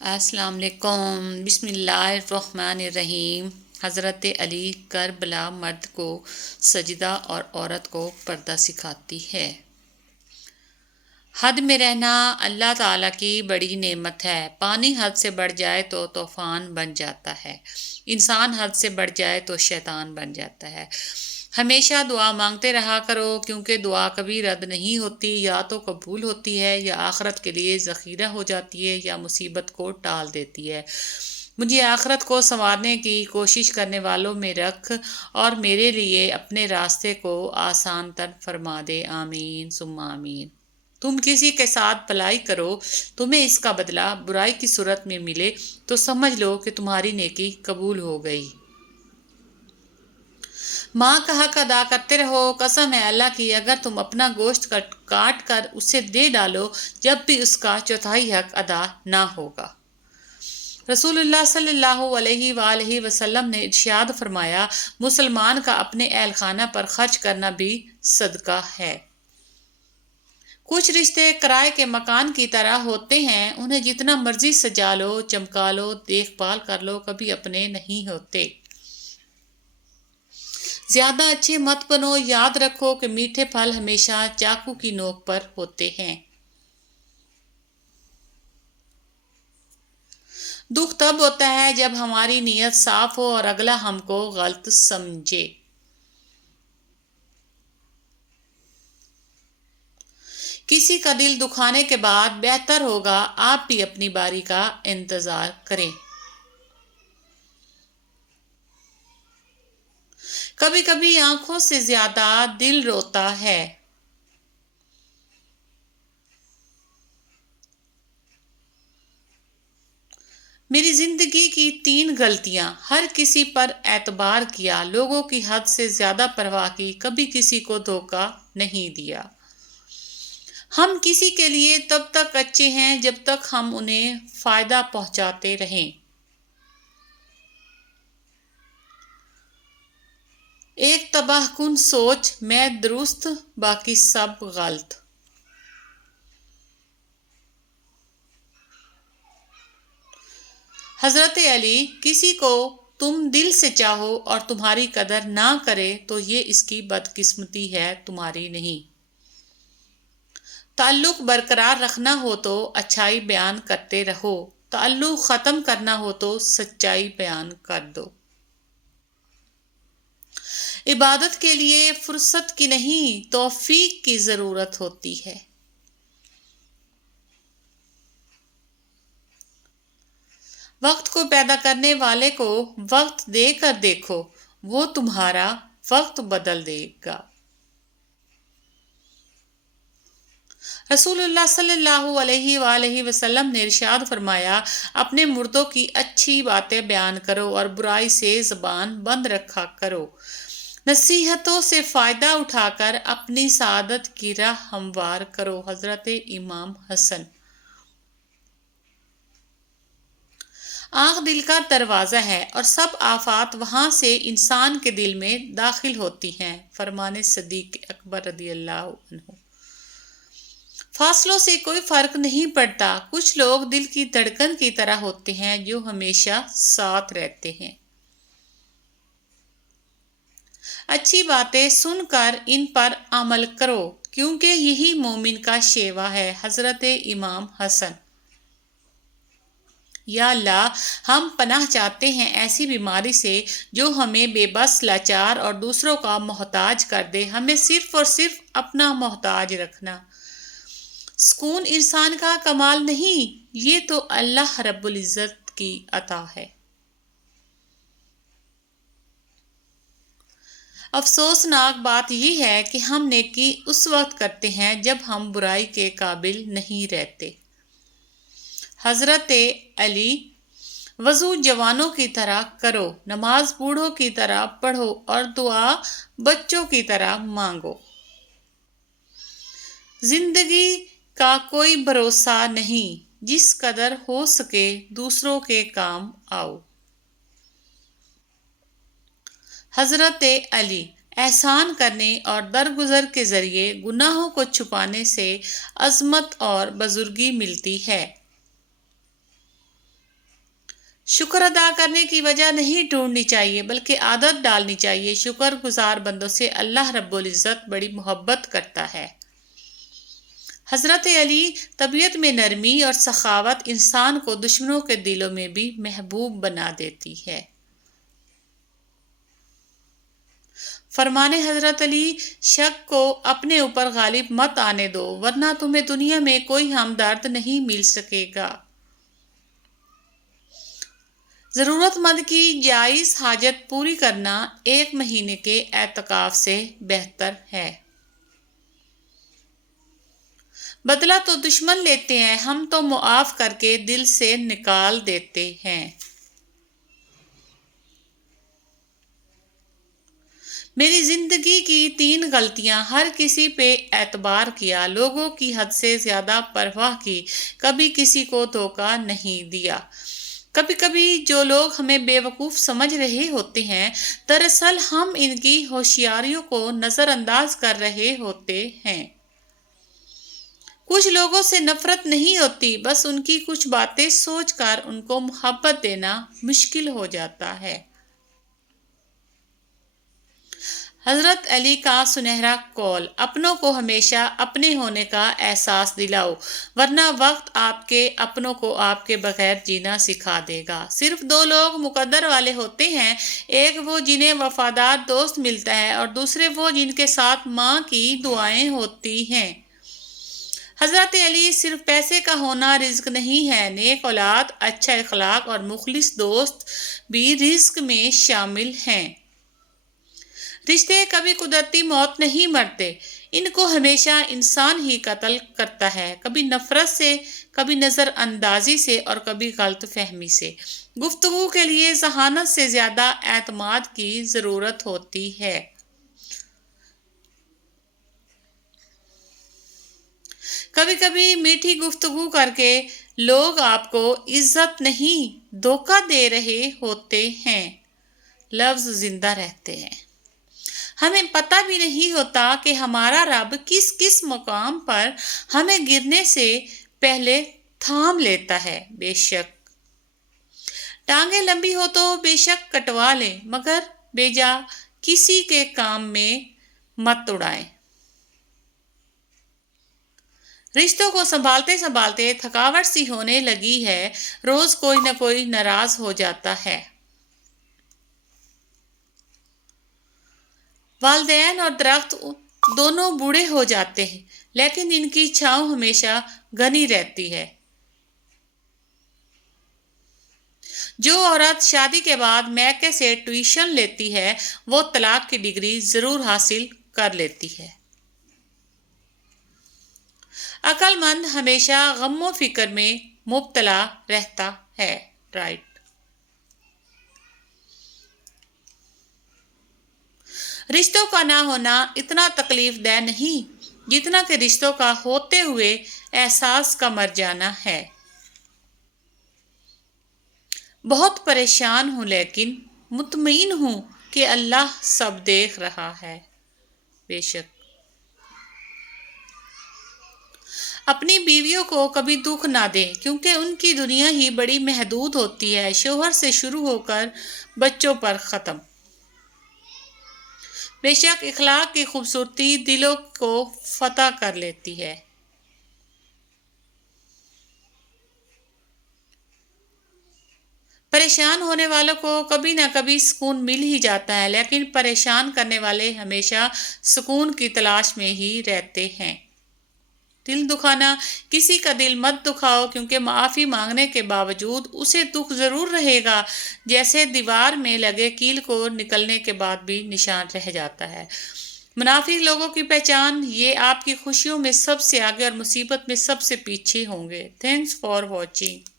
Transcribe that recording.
السلام علیکم۔ بسم اللہ الرحمن الرحیم۔ حضرت علی کربلا مرد کو سجدہ اور عورت کو پردہ سکھاتی ہے۔ حد میں رہنا اللہ تعالیٰ کی بڑی نعمت ہے۔ پانی حد سے بڑھ جائے تو طوفان بن جاتا ہے، انسان حد سے بڑھ جائے تو شیطان بن جاتا ہے۔ ہمیشہ دعا مانگتے رہا کرو، کیونکہ دعا کبھی رد نہیں ہوتی، یا تو قبول ہوتی ہے یا آخرت کے لیے ذخیرہ ہو جاتی ہے یا مصیبت کو ٹال دیتی ہے۔ مجھے آخرت کو سنوارنے کی کوشش کرنے والوں میں رکھ اور میرے لیے اپنے راستے کو آسان تر فرما دے، آمین ثم آمین۔ تم کسی کے ساتھ بھلائی کرو، تمہیں اس کا بدلہ برائی کی صورت میں ملے تو سمجھ لو کہ تمہاری نیکی قبول ہو گئی۔ ماں کا حق ادا کرتے رہو، قسم ہے اللہ کی اگر تم اپنا گوشت کاٹ کر اسے دے ڈالو جب بھی اس کا چوتھائی حق ادا نہ ہوگا۔ رسول اللہ صلی اللہ علیہ وآلہ وسلم نے ارشاد فرمایا، مسلمان کا اپنے اہل خانہ پر خرچ کرنا بھی صدقہ ہے۔ کچھ رشتے کرائے کے مکان کی طرح ہوتے ہیں، انہیں جتنا مرضی سجا لو، چمکا لو، دیکھ بھال کر لو، کبھی اپنے نہیں ہوتے۔ زیادہ اچھے مت بنو، یاد رکھو کہ میٹھے پھل ہمیشہ چاقو کی نوک پر ہوتے ہیں۔ دکھ تب ہوتا ہے جب ہماری نیت صاف ہو اور اگلا ہم کو غلط سمجھے۔ کسی کا دل دکھانے کے بعد بہتر ہوگا آپ بھی اپنی باری کا انتظار کریں۔ کبھی کبھی آنکھوں سے زیادہ دل روتا ہے۔ میری زندگی کی 3 غلطیاں: ہر کسی پر اعتبار کیا، لوگوں کی حد سے زیادہ پرواہ کی، کبھی کسی کو دھوکہ نہیں دیا۔ ہم کسی کے لیے تب تک اچھے ہیں جب تک ہم انہیں فائدہ پہنچاتے رہیں۔ ایک تباہ کن سوچ، میں درست باقی سب غلط۔ حضرت علی، کسی کو تم دل سے چاہو اور تمہاری قدر نہ کرے تو یہ اس کی بدقسمتی ہے، تمہاری نہیں۔ تعلق برقرار رکھنا ہو تو اچھائی بیان کرتے رہو، تعلق ختم کرنا ہو تو سچائی بیان کر دو۔ عبادت کے لیے فرصت کی نہیں، توفیق کی ضرورت ہوتی ہے۔ وقت کو پیدا کرنے والے کو وقت دے کر دیکھو، وہ تمہارا وقت بدل دے گا۔ رسول اللہ صلی اللہ علیہ وآلہ وسلم نے ارشاد فرمایا، اپنے مردوں کی اچھی باتیں بیان کرو اور برائی سے زبان بند رکھا کرو۔ نصیحتوں سے فائدہ اٹھا کر اپنی سعادت کی راہ ہموار کرو۔ حضرت امام حسن۔ آنکھ دل کا دروازہ ہے اور سب آفات وہاں سے انسان کے دل میں داخل ہوتی ہیں، فرمان صدیق اکبر رضی اللہ عنہ۔ فاصلوں سے کوئی فرق نہیں پڑتا، کچھ لوگ دل کی دھڑکن کی طرح ہوتے ہیں جو ہمیشہ ساتھ رہتے ہیں۔ اچھی باتیں سن کر ان پر عمل کرو، کیونکہ یہی مومن کا شیوا ہے۔ حضرت امام حسن۔ یا اللہ، ہم پناہ چاہتے ہیں ایسی بیماری سے جو ہمیں بے بس، لاچار اور دوسروں کا محتاج کر دے۔ ہمیں صرف اور صرف اپنا محتاج رکھنا۔ سکون انسان کا کمال نہیں، یہ تو اللہ رب العزت کی عطا ہے۔ افسوسناک بات یہ ہے کہ ہم نیکی اس وقت کرتے ہیں جب ہم برائی کے قابل نہیں رہتے۔ حضرت علی۔ وضو جوانوں کی طرح کرو، نماز بوڑھوں کی طرح پڑھو اور دعا بچوں کی طرح مانگو۔ زندگی کا کوئی بھروسہ نہیں، جس قدر ہو سکے دوسروں کے کام آؤ۔ حضرت علی۔ احسان کرنے اور درگزر کے ذریعے گناہوں کو چھپانے سے عظمت اور بزرگی ملتی ہے۔ شکر ادا کرنے کی وجہ نہیں ڈھونڈنی چاہیے بلکہ عادت ڈالنی چاہیے۔ شکر گزار بندوں سے اللہ رب العزت بڑی محبت کرتا ہے۔ حضرت علی طبیعت میں نرمی اور سخاوت انسان کو دشمنوں کے دلوں میں بھی محبوب بنا دیتی ہے۔ فرمانے حضرت علی، شک کو اپنے اوپر غالب مت آنے دو ورنہ تمہیں دنیا میں کوئی ہمدرد نہیں مل سکے گا۔ ضرورت مند کی جائز حاجت پوری کرنا 1 مہینے کے اعتکاف سے بہتر ہے۔ بدلہ تو دشمن لیتے ہیں، ہم تو معاف کر کے دل سے نکال دیتے ہیں۔ میری زندگی کی 3 غلطیاں: ہر کسی پہ اعتبار کیا، لوگوں کی حد سے زیادہ پرواہ کی، کبھی کسی کو دھوکہ نہیں دیا۔ کبھی کبھی جو لوگ ہمیں بے وقوف سمجھ رہے ہوتے ہیں، دراصل ہم ان کی ہوشیاریوں کو نظر انداز کر رہے ہوتے ہیں۔ کچھ لوگوں سے نفرت نہیں ہوتی، بس ان کی کچھ باتیں سوچ کر ان کو محبت دینا مشکل ہو جاتا ہے۔ حضرت علی کا سنہرا قول: اپنوں کو ہمیشہ اپنے ہونے کا احساس دلاؤ ورنہ وقت آپ کے اپنوں کو آپ کے بغیر جینا سکھا دے گا۔ صرف 2 لوگ مقدر والے ہوتے ہیں، ایک وہ جنہیں وفادار دوست ملتا ہے اور دوسرے وہ جن کے ساتھ ماں کی دعائیں ہوتی ہیں۔ حضرت علی: صرف پیسے کا ہونا رزق نہیں ہے، نیک اولاد، اچھا اخلاق اور مخلص دوست بھی رزق میں شامل ہیں۔ رشتے کبھی قدرتی موت نہیں مرتے، ان کو ہمیشہ انسان ہی قتل کرتا ہے، کبھی نفرت سے، کبھی نظر اندازی سے اور کبھی غلط فہمی سے۔ گفتگو کے لیے ذہانت سے زیادہ اعتماد کی ضرورت ہوتی ہے۔ کبھی کبھی میٹھی گفتگو کر کے لوگ آپ کو عزت نہیں دھوکہ دے رہے ہوتے ہیں۔ لفظ زندہ رہتے ہیں۔ ہمیں پتہ بھی نہیں ہوتا کہ ہمارا رب کس کس مقام پر ہمیں گرنے سے پہلے تھام لیتا ہے۔ بے شک ٹانگیں لمبی ہو تو بے شک کٹوا لیں، مگر بیجا کسی کے کام میں مت اڑائیں۔ رشتوں کو سنبھالتے سنبھالتے تھکاوٹ سی ہونے لگی ہے، روز کوئی نہ کوئی ناراض ہو جاتا ہے۔ والدین اور درخت دونوں بوڑھے ہو جاتے ہیں لیکن ان کی چھاؤں ہمیشہ گھنی رہتی ہے۔ جو عورت شادی کے بعد میکے سے ٹیوشن لیتی ہے وہ طلاق کی ڈگری ضرور حاصل کر لیتی ہے۔ عقل مند ہمیشہ غم و فکر میں مبتلا رہتا ہے۔ رائٹ۔ رشتوں کا نہ ہونا اتنا تکلیف دہ نہیں جتنا کہ رشتوں کا ہوتے ہوئے احساس کا مر جانا ہے۔ بہت پریشان ہوں لیکن مطمئن ہوں کہ اللہ سب دیکھ رہا ہے۔ بے شک اپنی بیویوں کو کبھی دکھ نہ دیں کیونکہ ان کی دنیا ہی بڑی محدود ہوتی ہے، شوہر سے شروع ہو کر بچوں پر ختم۔ بے شک اخلاق کی خوبصورتی دلوں کو فتح کر لیتی ہے۔ پریشان ہونے والوں کو کبھی نہ کبھی سکون مل ہی جاتا ہے لیکن پریشان کرنے والے ہمیشہ سکون کی تلاش میں ہی رہتے ہیں۔ دل دکھانا: کسی کا دل مت دکھاؤ کیونکہ معافی مانگنے کے باوجود اسے دکھ ضرور رہے گا، جیسے دیوار میں لگے کیل کو نکلنے کے بعد بھی نشان رہ جاتا ہے۔ منافق لوگوں کی پہچان: یہ آپ کی خوشیوں میں سب سے آگے اور مصیبت میں سب سے پیچھے ہوں گے۔ Thanks for watching.